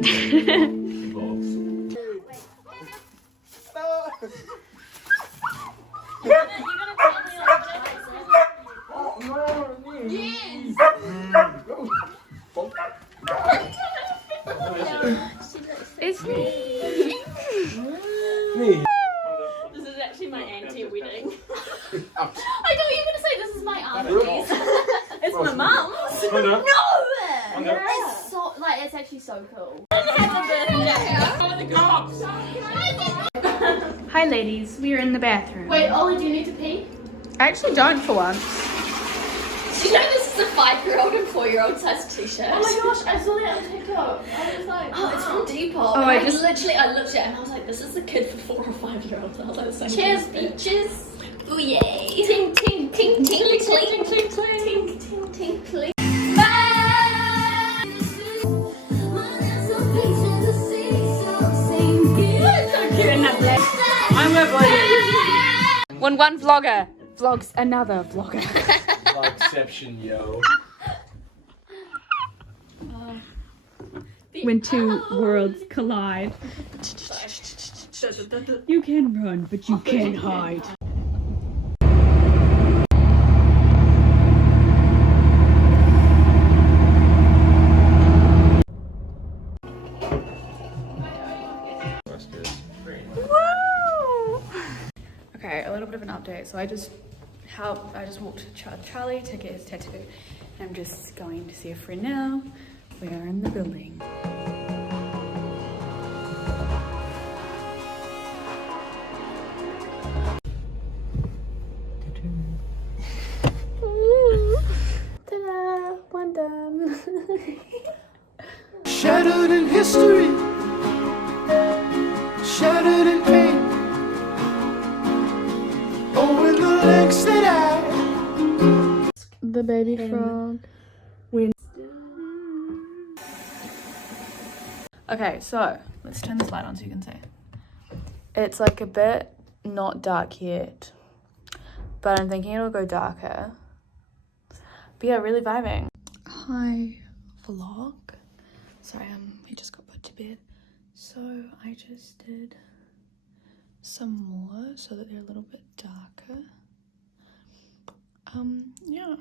Evolves. It's me. This is actually my auntie wedding. I thought you were going to say this is my auntie's. It's my mum's. No! It's so, like, it's actually so cool. Hi ladies, we are in the bathroom. Wait, Ollie, do you need to pee? I actually don't for once. Do you know this is a 5-year-old and 4-year-old size t-shirt? Oh my gosh, I saw that on TikTok. I was like, Oh, it's from Depop. Oh, And I I just- looked at it and I was like, this is a kid for 4 or 5-year-olds. I was like, the same. cheers, thing. beaches. Ooh, yay. Ting, ting, ting, ting, ting, ting, ting, ting, ting, ting, ting. I'm a vlogger. When one vlogger vlogs another vlogger. Vlogception, yo. When two worlds collide. You can run, but you can't hide. Woo! Okay, a little bit of an update. So I just walked Charlie to get his tattoo. I'm just going to see a friend now. We are in the building. Ta-da! One done. Shattered in history, shattered in pain. Oh, in the lengths that I The baby frog. Okay, so let's turn this light on so you can see. It's like a bit not dark yet, but I'm thinking it'll go darker. But yeah, really vibing. Hi, vlog. Sorry, we just got put to bed. So I just did some more so that they're a little bit darker. Yeah.